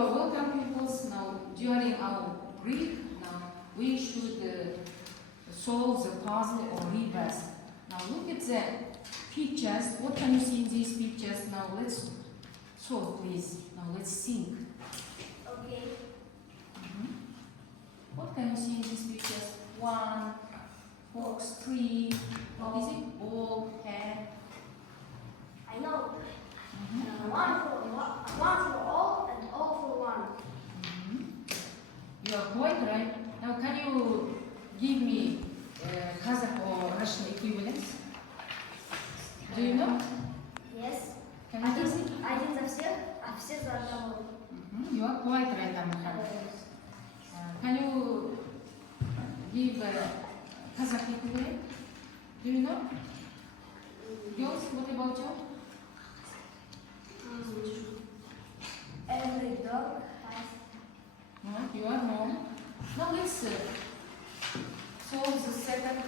are welcome pupils. Now during our break, now we should solve the puzzle or rebus. Now look at the pictures. What can you see in these pictures? Now let's solve, please. Now let's think. Okay. What can you see in these pictures? One, box, three. What is it? Ball, hair. I know. One for all and all for one. You are quite right. Now can you give me Kazakh or Russian equivalents? Do you know? Yes. Can you please? Один за всех, а все за одного. You are quite right, Amhan. Can you give Kazakh equivalent? Do you know? Girls, what about you? Every dog has. No, you are wrong. Now let's solve the second